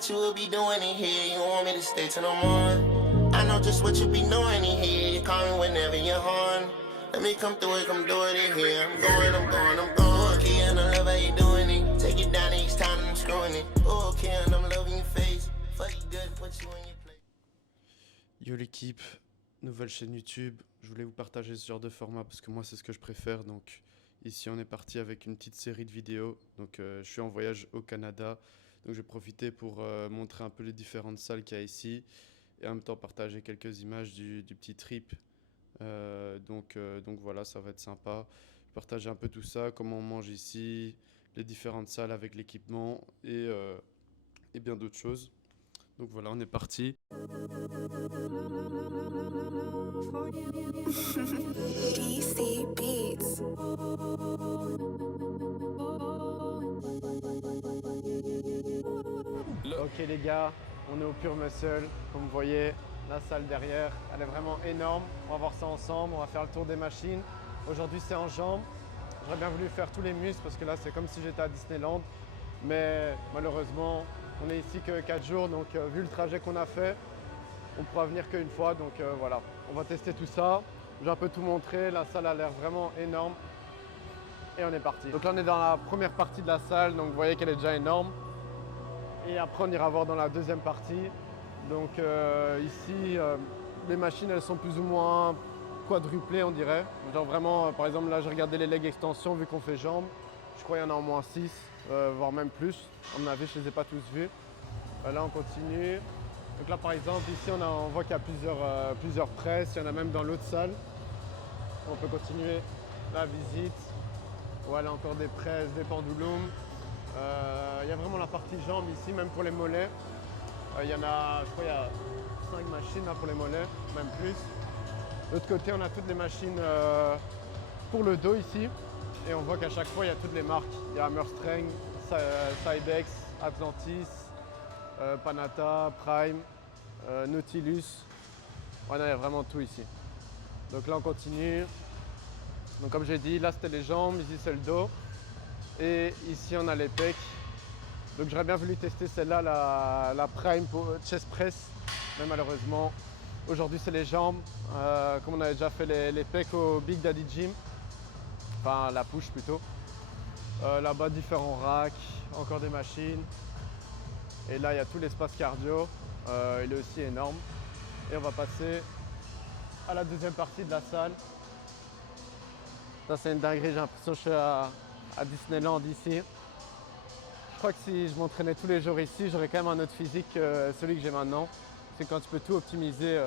what you will be doing in here. You want me to stay till the morning. I know just what you be doing in here. You call me whenever you're horny. Let me come through it, come do it in here. I'm going. Okay, and I love how you doing it. Take it down each time I'm screwing it. Oh, okay, and I'm loving your face. Fuck you good, put you in your place. Yo l'équipe, nouvelle chaîne YouTube. Je voulais vous partager ce genre de format parce que moi c'est ce que je préfère. Donc ici on est parti avec une petite série de vidéos. Donc je suis en voyage au Canada. Donc je vais profiter pour montrer un peu les différentes salles qu'il y a ici. Et en même temps partager quelques images du petit trip. Donc voilà, ça va être sympa. Partager un peu tout ça, comment on mange ici, les différentes salles avec l'équipement et bien d'autres choses. Donc voilà, on est parti. DC Beats. Ok les gars, on est au Pure Muscle, comme vous voyez, la salle derrière, elle est vraiment énorme. On va voir ça ensemble, on va faire le tour des machines. Aujourd'hui c'est en jambes. J'aurais bien voulu faire tous les muscles parce que là c'est comme si j'étais à Disneyland. Mais malheureusement, on est ici que 4 jours, donc vu le trajet qu'on a fait, on pourra venir qu'une fois. Donc voilà, on va tester tout ça. J'ai un peu tout montré, la salle a l'air vraiment énorme. Et on est parti. Donc là on est dans la première partie de la salle, donc vous voyez qu'elle est déjà énorme. Et après on ira voir dans la deuxième partie. Donc ici, les machines elles sont plus ou moins quadruplées on dirait. Genre vraiment, par exemple là j'ai regardé les legs extensions vu qu'on fait jambes. Je crois qu'il y en a au moins 6, voire même plus. À mon avis, je ne les ai pas tous vus. Là on continue. Donc là par exemple, ici on voit qu'il y a plusieurs presses. Il y en a même dans l'autre salle. On peut continuer la visite. Voilà encore des presses, des pendulums. Il y a vraiment la partie jambes ici, même pour les mollets. Il y en a, je crois, il y a 5 machines là pour les mollets, même plus. De l'autre côté, on a toutes les machines pour le dos ici. Et on voit qu'à chaque fois, il y a toutes les marques. Il y a Hammerstreng, Cybex, Atlantis, Panata, Prime, Nautilus. Voilà, il y a vraiment tout ici. Donc là, on continue. Donc comme j'ai dit, là, c'était les jambes, ici, c'est le dos. Et ici, on a les pecs. Donc j'aurais bien voulu tester celle-là, la Prime pour chest press. Mais malheureusement, aujourd'hui, c'est les jambes. Comme on avait déjà fait les pecs au Big Daddy Gym. Enfin, la push plutôt. Là-bas, différents racks, encore des machines. Et là, il y a tout l'espace cardio. Il est aussi énorme. Et on va passer à la deuxième partie de la salle. Ça, c'est une dinguerie. J'ai l'impression que je suis à Disneyland ici. Je crois que si je m'entraînais tous les jours ici, j'aurais quand même un autre physique que celui que j'ai maintenant. C'est quand tu peux tout optimiser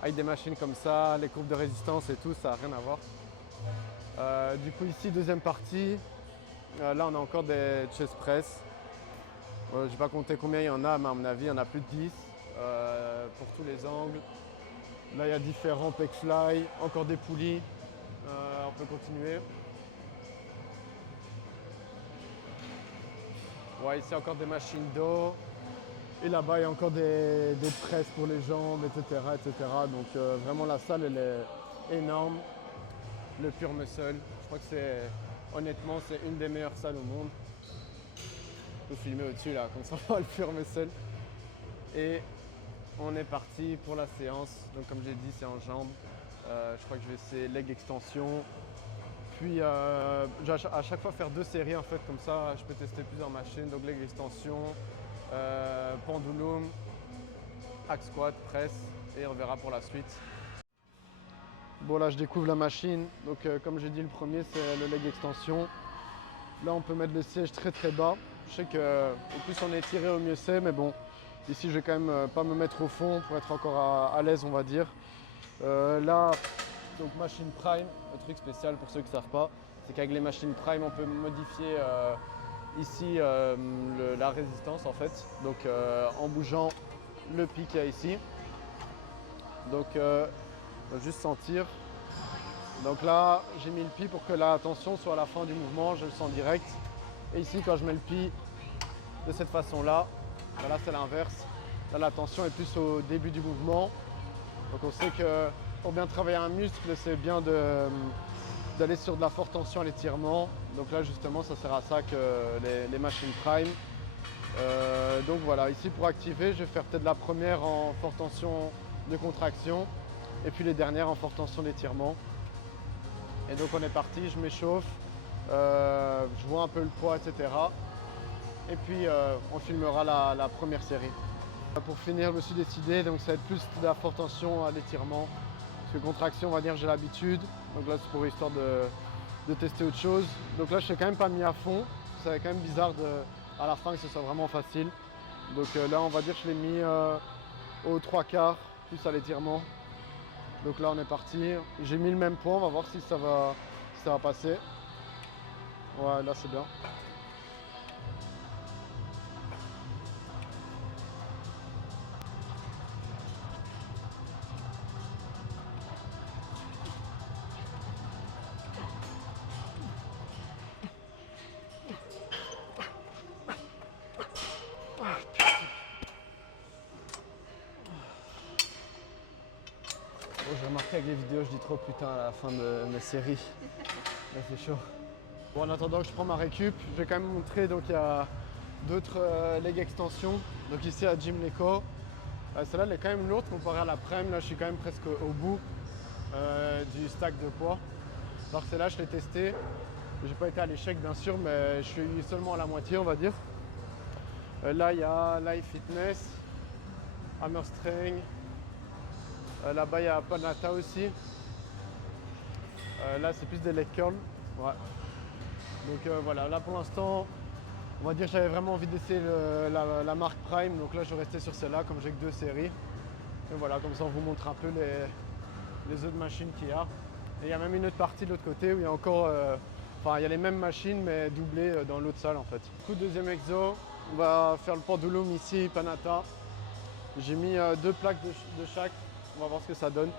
avec des machines comme ça, les courbes de résistance et tout, ça n'a rien à voir. Du coup ici, deuxième partie, là on a encore des chest press. Je n'ai pas compté combien il y en a, mais à mon avis il y en a plus de 10 pour tous les angles. Là il y a différents pec fly, encore des poulies, on peut continuer. Ouais, ici encore des machines d'eau. Et là-bas il y a encore des presses pour les jambes, etc. Donc vraiment la salle elle est énorme. Le Pure Muscle, je crois que c'est, honnêtement, c'est une des meilleures salles au monde. Je peux filmer au-dessus là, comme ça on voit le Pure Muscle. Et on est parti pour la séance. Donc comme j'ai dit, c'est en jambes. Je crois que je vais essayer leg extension. Puis je vais à chaque fois faire 2 séries en fait, comme ça je peux tester plusieurs machines. Donc leg extension, pendulum, hack squat, presse et on verra pour la suite. Bon là je découvre la machine, donc comme j'ai dit le premier c'est le leg extension. Là on peut mettre le siège très très bas. Je sais que au plus on est tiré au mieux c'est, mais bon ici je vais quand même pas me mettre au fond pour être encore à l'aise on va dire. Là donc machine prime, le truc spécial pour ceux qui ne savent pas, c'est qu'avec les machines prime on peut modifier ici la résistance en fait. Donc en bougeant le pic qu'il y a ici. Donc on va juste sentir. Donc là, j'ai mis le pied pour que la tension soit à la fin du mouvement, je le sens direct. Et ici, quand je mets le pied de cette façon-là, là c'est l'inverse. Là, la tension est plus au début du mouvement. Donc on sait que pour bien travailler un muscle, c'est bien d'aller sur de la forte tension à l'étirement. Donc là, justement, ça sert à ça que les machines Prime. Donc voilà, ici pour activer, je vais faire peut-être la première en forte tension de contraction et puis les dernières en forte tension d'étirement. Et donc on est parti, je m'échauffe, je vois un peu le poids, etc. Et puis on filmera la première série. Pour finir, je me suis décidé, donc ça va être plus de la forte tension à l'étirement. Parce que contraction, on va dire, j'ai l'habitude. Donc là, c'est pour histoire de tester autre chose. Donc là, je ne suis quand même pas mis à fond. Ça va être quand même bizarre à la fin que ce soit vraiment facile. Donc là, on va dire que je l'ai mis aux 3/4, plus à l'étirement. Donc là, on est parti. J'ai mis le même poids, on va voir si ça va passer. Ouais, là, c'est bien. Bon, j'ai remarqué avec les vidéos, je dis trop putain à la fin de mes séries. Là, c'est chaud. Bon, en attendant que je prends ma récup, je vais quand même montrer. Donc, il y a d'autres leg extensions. Donc, ici à Gym Leco. Celle-là, elle est quand même lourde comparée à la prem. Là, je suis quand même presque au bout du stack de poids. Alors que celle-là, je l'ai testée. J'ai pas été à l'échec, bien sûr, mais je suis seulement à la moitié, on va dire. Là, il y a Life Fitness, Hammer Strength. Là-bas, il y a Panata aussi. Là, c'est plus des leg curls. Ouais. Donc voilà, là pour l'instant, on va dire que j'avais vraiment envie d'essayer la marque Prime. Donc là, je vais rester sur celle-là, comme j'ai que 2 séries. Et voilà, comme ça, on vous montre un peu les autres machines qu'il y a. Et il y a même une autre partie de l'autre côté où il y a encore... Enfin, il y a les mêmes machines, mais doublées dans l'autre salle, en fait. Du coup, deuxième exo, on va faire le pendulum ici, Panata. J'ai mis 2 plaques de chaque. On va voir ce que ça donne.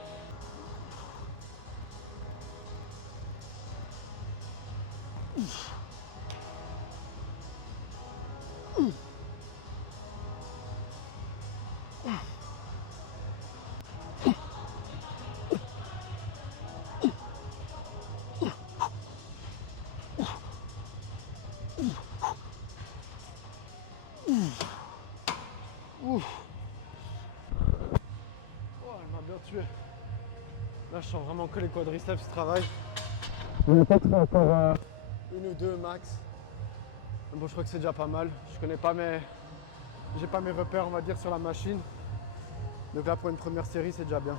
Tué. Là, je sens vraiment que les quadriceps travaillent. On est peut-être encore 1 ou 2 max. Bon, je crois que c'est déjà pas mal. Je connais pas j'ai pas mes repères, on va dire, sur la machine. Donc là, pour une première série, c'est déjà bien.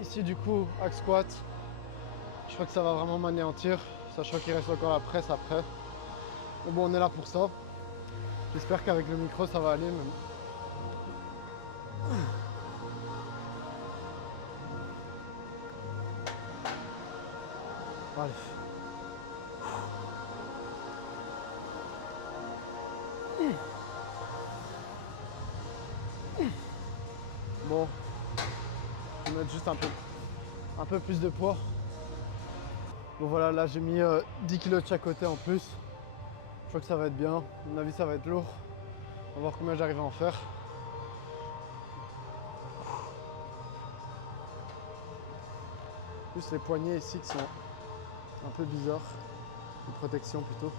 Ici, du coup, hack squat. Je crois que ça va vraiment m'anéantir, sachant qu'il reste encore la presse après. Mais bon, on est là pour ça. J'espère qu'avec le micro, ça va aller. Mais... Allez. Bon, je vais mettre juste un peu plus de poids. Bon voilà, là j'ai mis 10 kg de chaque côté en plus. Je crois que ça va être bien. À mon avis, ça va être lourd. On va voir combien j'arrive à en faire. Plus les poignets ici qui sont un peu bizarres. Une protection plutôt.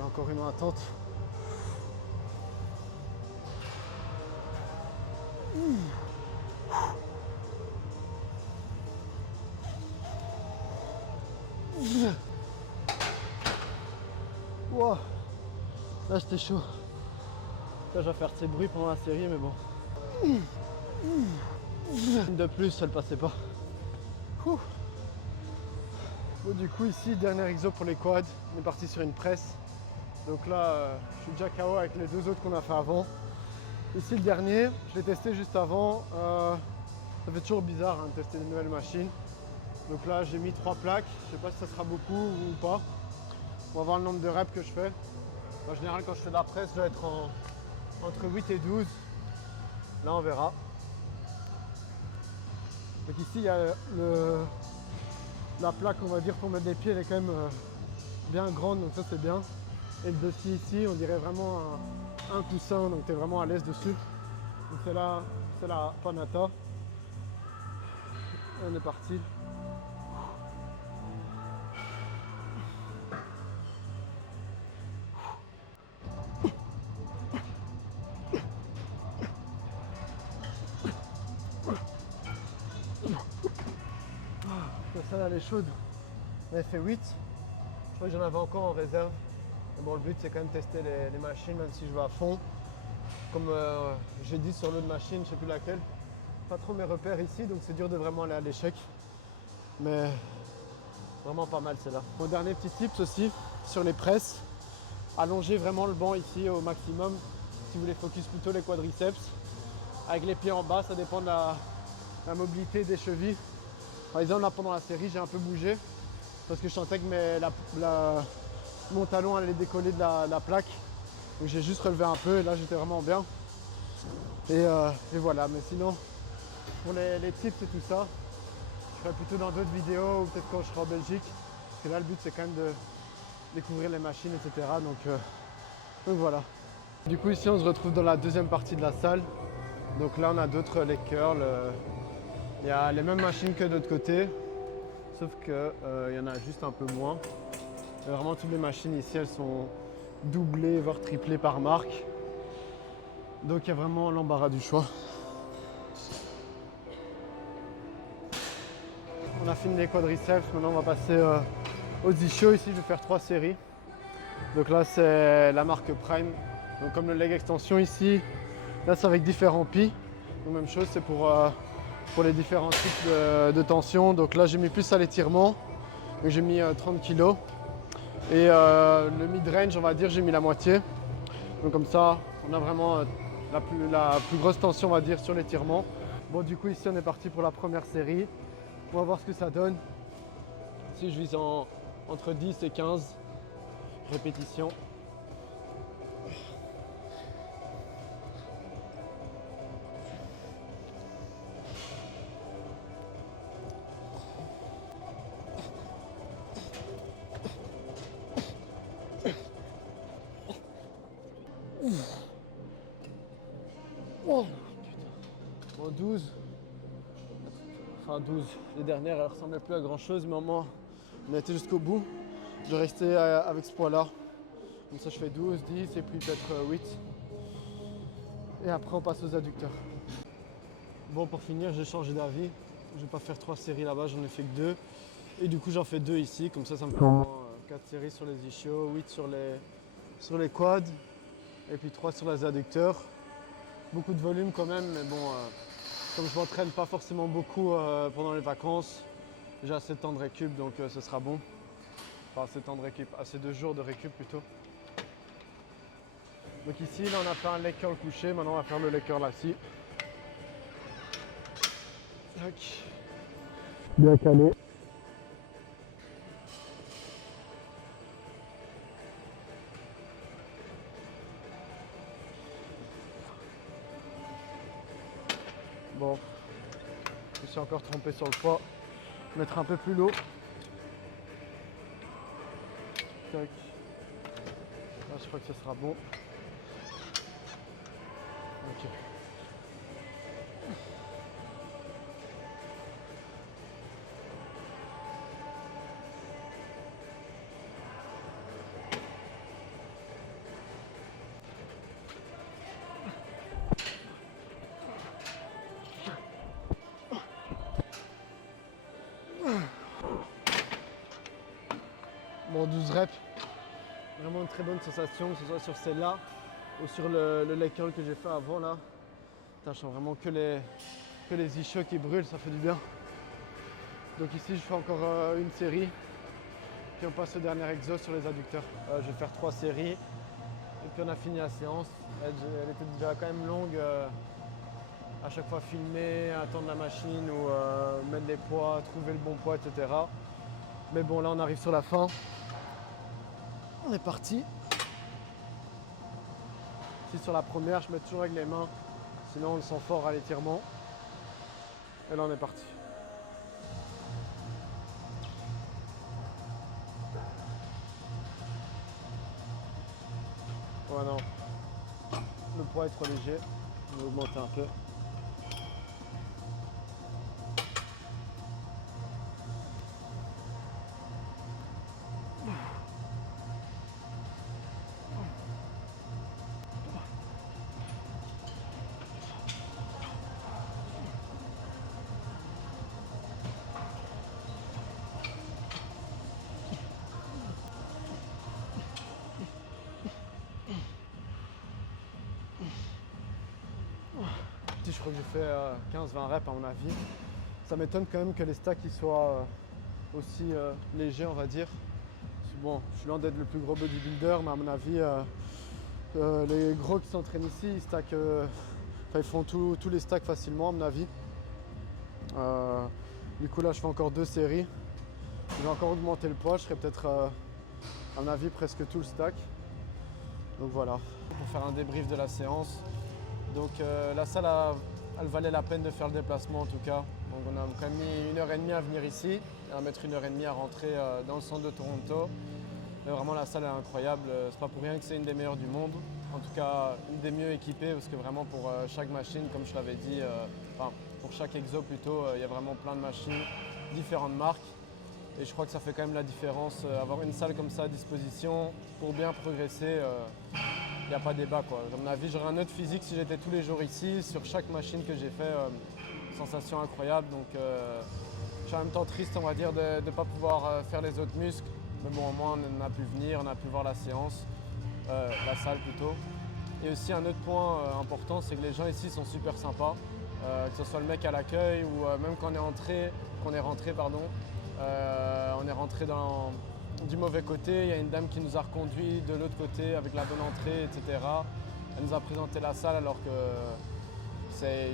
On a encore une attente. Wow. Là c'était chaud. Là je vais faire de ces bruits pendant la série mais bon. Une de plus, ça ne passait pas. Bon, du coup ici, dernier exo pour les quads. On est parti sur une presse. Donc là, je suis déjà KO avec les 2 autres qu'on a fait avant. Ici le dernier, je l'ai testé juste avant. Ça fait toujours bizarre de tester une nouvelle machine. Donc là j'ai mis 3 plaques. Je sais pas si ça sera beaucoup ou pas. On va voir le nombre de reps que je fais. En général quand je fais de la presse, je dois être entre 8 et 12. Là on verra. Donc ici, il y a la plaque, on va dire, pour mettre les pieds, elle est quand même bien grande, donc ça c'est bien. Et le dossier ici, on dirait vraiment un coussin, donc tu es vraiment à l'aise dessus. Donc c'est la Panata. On est parti. Ça là, elle est chaude. Elle fait 8. Je crois que j'en avais encore en réserve. Mais bon, le but c'est quand même tester les machines, même si je vais à fond. Comme j'ai dit sur l'autre machine, je sais plus laquelle. Pas trop mes repères ici, donc c'est dur de vraiment aller à l'échec. Mais vraiment pas mal celle-là. Mon dernier petit tips aussi sur les presses. Allongez vraiment le banc ici au maximum. Si vous voulez focus plutôt les quadriceps. Avec les pieds en bas, ça dépend de la mobilité des chevilles. Par exemple, là pendant la série, j'ai un peu bougé parce que je sentais que mon talon allait décoller de la plaque. Donc j'ai juste relevé un peu et là j'étais vraiment bien. Et voilà, mais sinon, pour les tips et tout ça, je ferai plutôt dans d'autres vidéos ou peut-être quand je serai en Belgique. Parce que là, le but c'est quand même de découvrir les machines, etc. Donc voilà. Du coup, ici, on se retrouve dans la deuxième partie de la salle. Donc là, on a d'autres leg curls. Il y a les mêmes machines que de l'autre côté, sauf qu'il y en a juste un peu moins. Et vraiment, toutes les machines ici, elles sont doublées, voire triplées par marque. Donc il y a vraiment l'embarras du choix. On a fini les quadriceps, maintenant on va passer aux ischios. Ici, je vais faire 3 séries. Donc là, c'est la marque Prime. Donc comme le leg extension ici, là c'est avec différents pis. Donc même chose, c'est pour les différents types de tension. Donc là j'ai mis plus à l'étirement, donc j'ai mis 30 kg. Et le mid-range, on va dire, j'ai mis la moitié. Donc comme ça, on a vraiment la plus grosse tension, on va dire, sur l'étirement. Bon, du coup ici on est parti pour la première série. On va voir ce que ça donne. Ici je vise entre 10 et 15 répétitions. Oh, putain. Bon, 12. Enfin 12. Les dernières, elles ressemblaient plus à grand chose, mais au moins, on a été jusqu'au bout. Je vais rester avec ce poids-là. Comme ça, je fais 12, 10 et puis peut-être 8. Et après, on passe aux adducteurs. Bon, pour finir, j'ai changé d'avis. Je vais pas faire 3 séries là-bas, j'en ai fait que 2. Et du coup, j'en fais 2 ici. Comme ça me fait au moins 4 séries sur les ischios, 8 sur les quads. Et puis 3 sur les adducteurs. Beaucoup de volume quand même, mais bon, comme je m'entraîne pas forcément beaucoup pendant les vacances, j'ai assez de temps de récup, donc ce sera bon. Enfin, assez de temps de récup, assez de jours de récup plutôt. Donc ici, là, on a fait un leg curl couché, maintenant on va faire le leg curl assis. Tac. Bien calé. Bon, je me suis encore trompé sur le poids. Mettre un peu plus lourd. Tac. Là, je crois que ce sera bon. Ok. Bon, 12 reps, vraiment une très bonne sensation, que ce soit sur celle-là ou sur le leg curl que j'ai fait avant là. Putain, je sens vraiment que les ischios qui brûlent, ça fait du bien. Donc ici, je fais encore une série, puis on passe au dernier exo sur les adducteurs. Je vais faire 3 séries, et puis on a fini la séance. Elle était déjà quand même longue, à chaque fois filmer, attendre la machine ou mettre les poids, trouver le bon poids, etc. Mais bon, là on arrive sur la fin. On est parti. Ici sur la première, je mets toujours avec les mains, sinon on le sent fort à l'étirement. Et là on est parti. maintenant le poids est trop léger. On va augmenter un peu. Je crois que j'ai fait 15-20 reps à mon avis. Ça m'étonne quand même que les stacks ils soient aussi légers, on va dire. Bon, je suis loin d'être le plus gros bodybuilder, mais à mon avis, les gros qui s'entraînent ici, ils stackent, ils font tous les stacks facilement, à mon avis. Du coup, là, je fais encore 2 séries. Je vais encore augmenter le poids. Je ferai peut-être, à mon avis, presque tout le stack. Donc voilà. Pour faire un débrief de la séance. Donc la salle, elle valait la peine de faire le déplacement en tout cas. Donc on a quand même mis 1h30 à venir ici et à mettre 1h30 à rentrer dans le centre de Toronto. Mais vraiment la salle est incroyable, c'est pas pour rien que c'est une des meilleures du monde. En tout cas une des mieux équipées parce que vraiment pour chaque machine, comme je l'avais dit, pour chaque exo plutôt, il y a vraiment plein de machines, différentes marques. Et je crois que ça fait quand même la différence, avoir une salle comme ça à disposition pour bien progresser. Il n'y a pas débat quoi. À mon avis, j'aurais un autre physique si j'étais tous les jours ici. Sur chaque machine que j'ai fait, sensation incroyable. Donc je suis en même temps triste, on va dire, de ne pas pouvoir faire les autres muscles. Mais bon, au moins on a pu venir, on a pu voir la séance, la salle plutôt. Et aussi un autre point important, c'est que les gens ici sont super sympas. Que ce soit le mec à l'accueil ou même quand on est rentré, dans du mauvais côté, il y a une dame qui nous a reconduits de l'autre côté avec la bonne entrée, etc. Elle nous a présenté la salle alors que c'est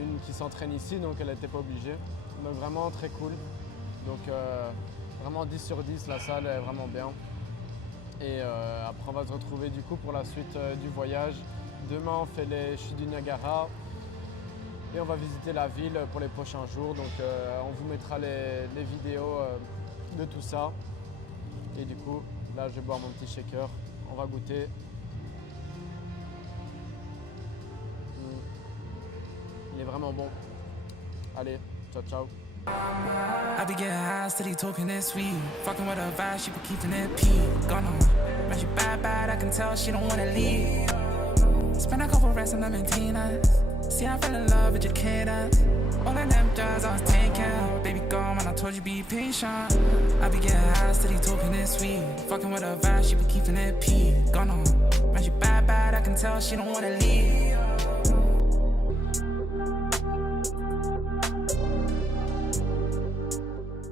une qui s'entraîne ici, donc elle n'était pas obligée. Donc vraiment très cool. Donc vraiment 10 sur 10, la salle est vraiment bien. Et après on va se retrouver du coup pour la suite du voyage. Demain on fait les chutes du Niagara et on va visiter la ville pour les prochains jours. Donc on vous mettra les vidéos de tout ça. Et du coup, là je vais boire mon petit shaker, on va goûter. Il est vraiment bon. Allez, ciao ciao. I be getting high, steady talking that sweet. Fucking with her vibe, she be keeping that pee. Gone on, man, she bad, I can tell she don't wanna leave. Spend a couple racks on them antennas. See, I fell in love with your cadence. All of them drugs I was taking. Baby, gone when I told you be patient. I be getting high, steady talking that sweet. Fucking with her vibe, she be keeping that pee. Gone on, man, she bad, I can tell she don't wanna leave.